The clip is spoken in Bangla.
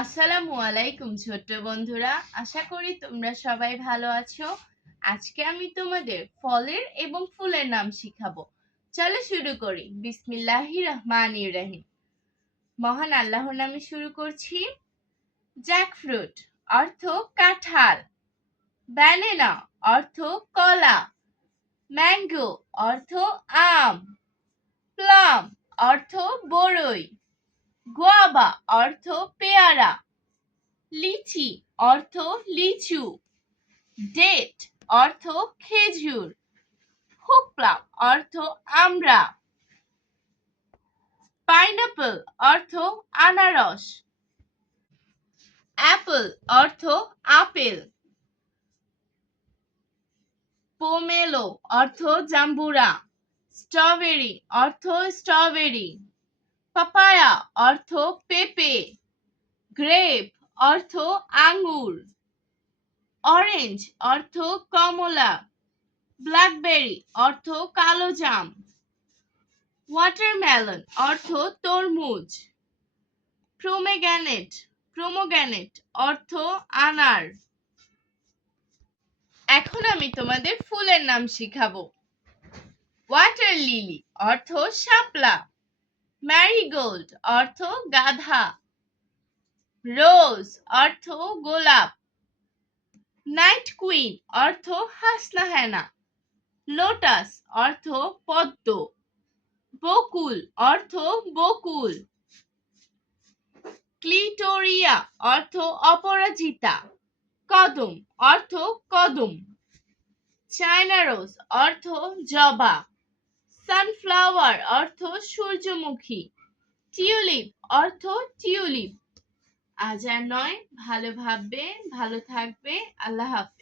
আসসালামু আলাইকুম ছোট্ট বন্ধুরা, আশা করি তোমরা সবাই ভালো আছো। আজকে আমি তোমাদের ফলের এবং ফুলের নাম শিখাবো। চলো শুরু করি। বিসমিল্লাহির রহমানির রহিম। মহান আল্লাহর নামে শুরু করছি। জ্যাকফ্রুট অর্থ কাঁঠাল, ব্যানানা অর্থ কলা, ম্যাঙ্গো অর্থ আম, প্লাম অর্থ বড়ই, গোয়াবা অর্থ পেয়ারা, লিচি অর্থ লিচু, ডেট অর্থ খেজুর, হুকলা অর্থ আমরা, পাইনাপল অর্থ আনারস, অ্যাপল অর্থ আপেল, পোমেলো অর্থ জাম্বুরা, স্ট্রবেরি অর্থ স্ট্রবেরি, পাপায়া অর্থ পেঁপে, গ্রেপ অর্থ আঙ্গুর, অরেঞ্জ অর্থ কমলা, ব্ল্যাকবেরি অর্থ কালো জাম, ওয়াটারমেলন অর্থ তরমুজ, প্রোমোগ্রানেট অর্থ আনার। এখন আমি তোমাদের ফুলের নাম শিখাবো। ওয়াটার লিলি অর্থ শাপলা, ম্যারিগোল্ড অর্থ গাধা, রোজ অর্থ গোলাপ, নাইট কুইন অর্থ হাসনাহেনা, লোটাস অর্থ পদ্ম, বকুল অর্থ বকুল, ক্লিটোরিয়া অর্থ অপরাজিতা, কদম অর্থ কদম, চায়না রোজ অর্থ জবা, সানফ্লাওয়ার অর্থ সূর্যমুখী, টিউলিপ অর্থ টিউলিপ। আজ আর নয়, ভালো ভাববে, ভালো থাকবে। আল্লাহ হাফেজ।